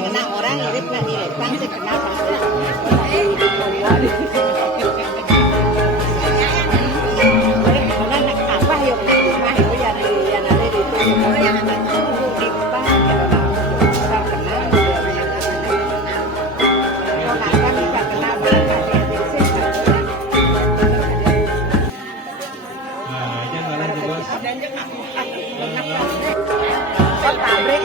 Kena orang irit nak direkang sih kenapa? Mana nak apa yuk nak rumah itu ya ada di itu yang di depan orang kenal kalau kakak bisa kenal kakak dia di sini. Nah, ini jalan juga. Có pabrik